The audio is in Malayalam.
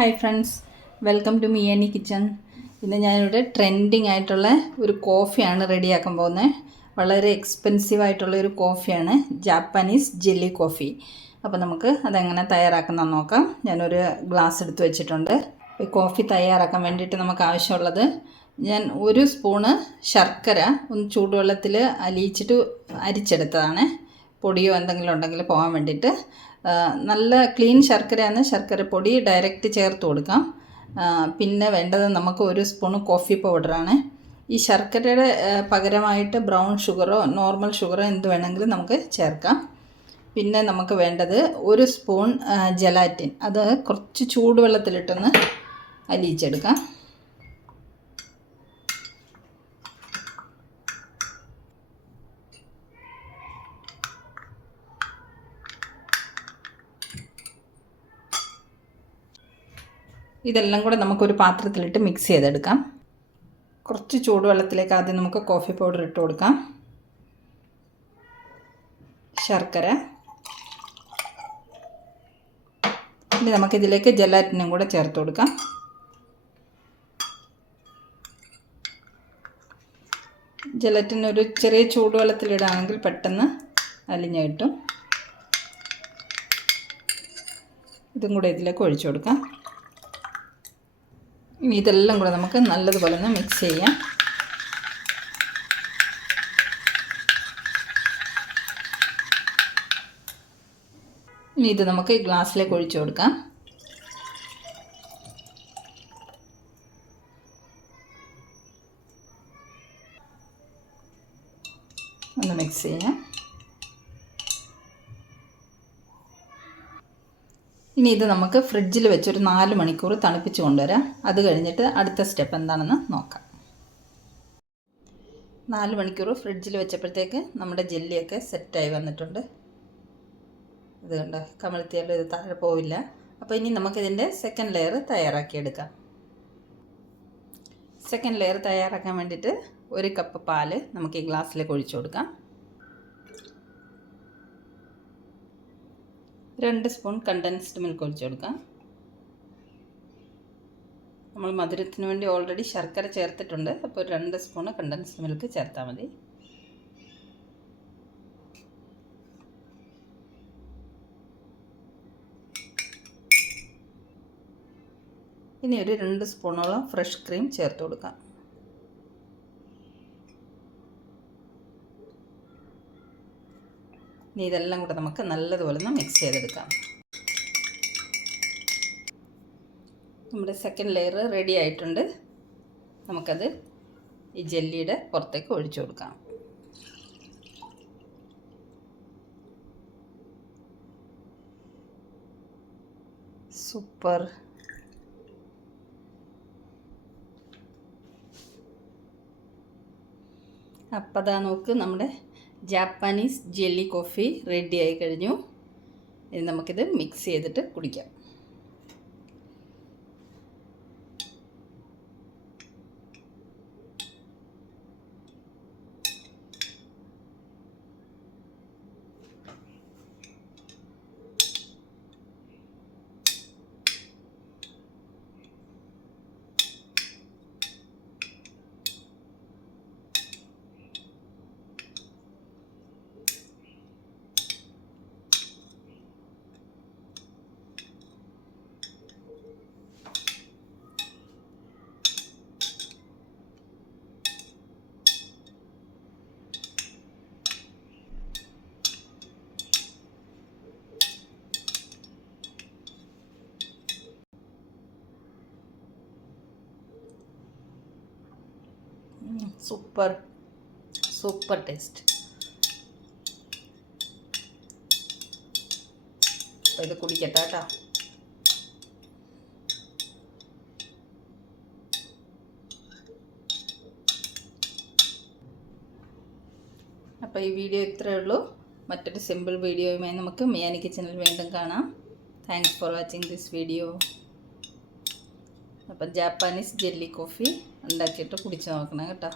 Hi friends, welcome to Miyani kitchen. ഇന്ന് ഞാനിവിടെ ട്രെൻഡിങ് ആയിട്ടുള്ള ഒരു കോഫിയാണ് റെഡിയാക്കാൻ പോകുന്നത്. വളരെ എക്സ്പെൻസീവ് ആയിട്ടുള്ള ഒരു കോഫിയാണ്, ജാപ്പനീസ് ജെല്ലി കോഫി. അപ്പോൾ നമുക്ക് അതെങ്ങനെ തയ്യാറാക്കുന്നത് നോക്കാം. ഞാനൊരു ഗ്ലാസ് എടുത്ത് വെച്ചിട്ടുണ്ട്. ഈ കോഫി തയ്യാറാക്കാൻ വേണ്ടിയിട്ട് നമുക്ക് ആവശ്യമുള്ളത്, ഞാൻ ഒരു സ്പൂണ് ശർക്കര ഒന്ന് ചൂടുവെള്ളത്തിൽ അലിയിച്ചിട്ട് അരിച്ചെടുത്തതാണ്. പൊടിയോ എന്തെങ്കിലും ഉണ്ടെങ്കിൽ പോകാൻ വേണ്ടിയിട്ട്. നല്ല ക്ലീൻ ശർക്കരയാണ്, ശർക്കര പൊടി ഡയറക്റ്റ് ചേർത്ത് കൊടുക്കാം. പിന്നെ വേണ്ടത് നമുക്ക് ഒരു സ്പൂണ് കോഫി പൗഡറാണ്. ഈ ശർക്കരയുടെ പകരമായിട്ട് ബ്രൗൺ ഷുഗറോ നോർമൽ ഷുഗറോ എന്ത് വേണമെങ്കിലും നമുക്ക് ചേർക്കാം. പിന്നെ നമുക്ക് വേണ്ടത് ഒരു സ്പൂൺ ജലാറ്റിൻ, അത് കുറച്ച് ചൂടുവെള്ളത്തിലിട്ടൊന്ന് അലിയിച്ചെടുക്കാം. ഇതെല്ലാം കൂടെ നമുക്കൊരു പാത്രത്തിലിട്ട് മിക്സ് ചെയ്തെടുക്കാം. കുറച്ച് ചൂടുവെള്ളത്തിലേക്ക് ആദ്യം നമുക്ക് കോഫി പൗഡർ ഇട്ട് കൊടുക്കാം. ശർക്കര, ഇനി നമുക്കിതിലേക്ക് ജലാറ്റിനും കൂടെ ചേർത്ത് കൊടുക്കാം. ജലാറ്റിൻ ഒരു ചെറിയ ചൂടുവെള്ളത്തിലിടുകയാണെങ്കിൽ പെട്ടെന്ന് അലിഞ്ഞ് കിട്ടും. ഇതും കൂടെ ഇതിലേക്ക് ഒഴിച്ചു കൊടുക്കാം. ഇനി ഇതെല്ലാം കൂടെ നമുക്ക് നല്ലതുപോലെ ഒന്ന് മിക്സ് ചെയ്യാം. ഇനി ഇത് നമുക്ക് ഗ്ലാസ്സിലേക്ക് ഒഴിച്ചു കൊടുക്കാം. ഒന്ന് മിക്സ് ചെയ്യാം. ഇനി ഇത് നമുക്ക് ഫ്രിഡ്ജിൽ വെച്ചൊരു 4 മണിക്കൂർ തണുപ്പിച്ച് കൊണ്ടുവരാം. അത് കഴിഞ്ഞിട്ട് അടുത്ത സ്റ്റെപ്പ് എന്താണെന്ന് നോക്കാം. 4 മണിക്കൂർ ഫ്രിഡ്ജിൽ വെച്ചപ്പോഴത്തേക്ക് നമ്മുടെ ജെല്ലിയൊക്കെ സെറ്റായി വന്നിട്ടുണ്ട്. ഇത് കണ്ടോ, കമഴ്ത്തിയാലും ഇത് താഴെ പോവില്ല. അപ്പോൾ ഇനി നമുക്കിതിൻ്റെ സെക്കൻഡ് ലെയർ തയ്യാറാക്കിയെടുക്കാം. സെക്കൻഡ് ലെയർ തയ്യാറാക്കാൻ വേണ്ടിയിട്ട് 1 കപ്പ് പാല് നമുക്ക് ഈ ഗ്ലാസ്സിലേക്ക് ഒഴിച്ചു കൊടുക്കാം. 2 സ്പൂൺ കണ്ടൻസ്ഡ് മിൽക്ക് ഒഴിച്ചു കൊടുക്കാം. നമ്മൾ മധുരത്തിന് വേണ്ടി ഓൾറെഡി ശർക്കര ചേർത്തിട്ടുണ്ട്, അപ്പോൾ 2 സ്പൂണ് കണ്ടൻസ്ഡ് മിൽക്ക് ചേർത്താൽ മതി. ഇനി ഒരു 2 സ്പൂണോളം ഫ്രഷ് ക്രീം ചേർത്ത് കൊടുക്കാം. ഇനി ഇതെല്ലാം കൂടെ നമുക്ക് നല്ലതുപോലെ ഒന്ന് മിക്സ് ചെയ്തെടുക്കാം. നമ്മുടെ സെക്കൻഡ് ലെയർ റെഡി ആയിട്ടുണ്ട്. നമുക്കത് ഈ ജെല്ലിയുടെ പുറത്തേക്ക് ഒഴിച്ചു കൊടുക്കാം. സൂപ്പർ. അപ്പോൾ അതാ നോക്ക്, നമ്മുടെ ജാപ്പനീസ് ജെല്ലി കോഫി റെഡി ആയി കഴിഞ്ഞു. ഇനി നമുക്കിത് മിക്സ് ചെയ്തിട്ട് കുടിക്കാം. Super super taste. അപ്പോൾ ഇത് കുടിക്കട്ടെ കേട്ടോ. അപ്പോൾ ഈ വീഡിയോ ഇത്രയേ ഉള്ളൂ. മറ്റൊരു സിമ്പിൾ വീഡിയോയുമായി നമുക്ക് മിയാനി കിച്ചണിൽ വീണ്ടും കാണാം. Thanks for watching this video. അപ്പം ജാപ്പനീസ് ജെല്ലി കോഫി ഉണ്ടാക്കിയിട്ട് കുടിച്ച് നോക്കണം കേട്ടോ.